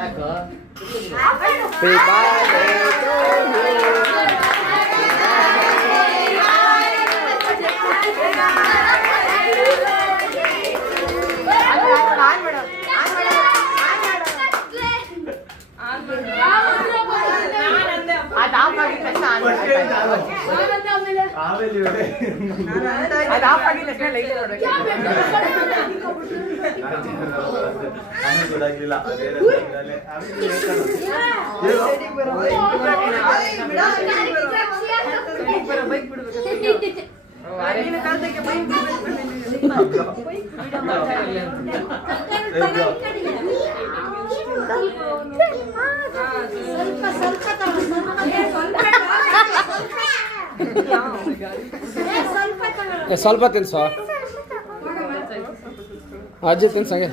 Happy birthday to ಸ್ವಲ್ಪ ತಿನ್ಸು ಅಜ್ಜಿ ತಿನ್ಸಂಗೆ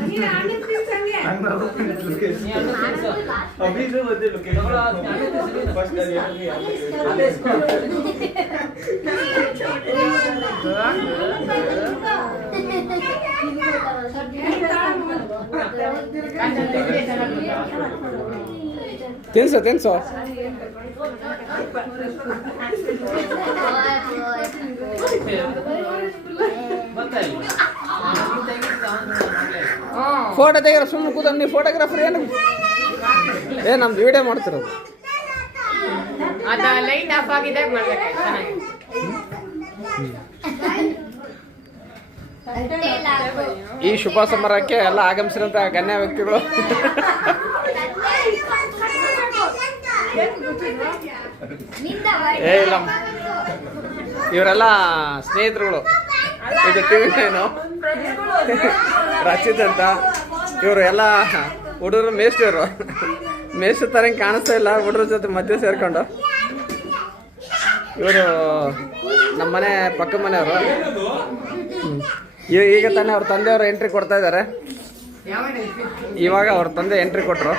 ತಿನ್ಸು ತಿನ್ಸು photo ತೆಗಿರೋ ಸುಮ್ಮನೆ ಕೂತ ನೀವು ಫೋಟೋಗ್ರಾಫರ್ ಏನು ನಮ್ದು ವಿಡಿಯೋ ಮಾಡ್ತಿರೋದು ಲೈಟ್ ಆಫ್ ಆಗಿದೆ ಈ ಶುಭ ಸಮಾರಂಭಕ್ಕೆ ಎಲ್ಲ ಆಗಮಿಸಿದಂತ ಗಣ್ಯ ವ್ಯಕ್ತಿಗಳು ಏ ಇಲ್ಲ ಇವರೆಲ್ಲ ಸ್ನೇಹಿತರುಗಳು. ಇದು ಟಿವಿ ಏನು ರಚಿತ್ ಅಂತ ಇವರು ಎಲ್ಲ ಹುಡುಗರು ಮೇಷ್ಟಿವರು. ಮೇಷ್ಟ್ರ ಥರ ಕಾಣಿಸ್ತಾ ಇಲ್ಲ ಹುಡುಗ್ರ ಜೊತೆ ಮಧ್ಯೆ ಸೇರ್ಕೊಂಡು. ಇವರು ನಮ್ಮನೆ ಪಕ್ಕದ ಮನೆಯವರು. ಈಗ ತಾನೇ ಅವ್ರ ತಂದೆಯವರು ಎಂಟ್ರಿ ಕೊಡ್ತಾ ಇದ್ದಾರೆ. ಇವಾಗ ಅವ್ರ ತಂದೆ ಎಂಟ್ರಿ ಕೊಟ್ಟರು.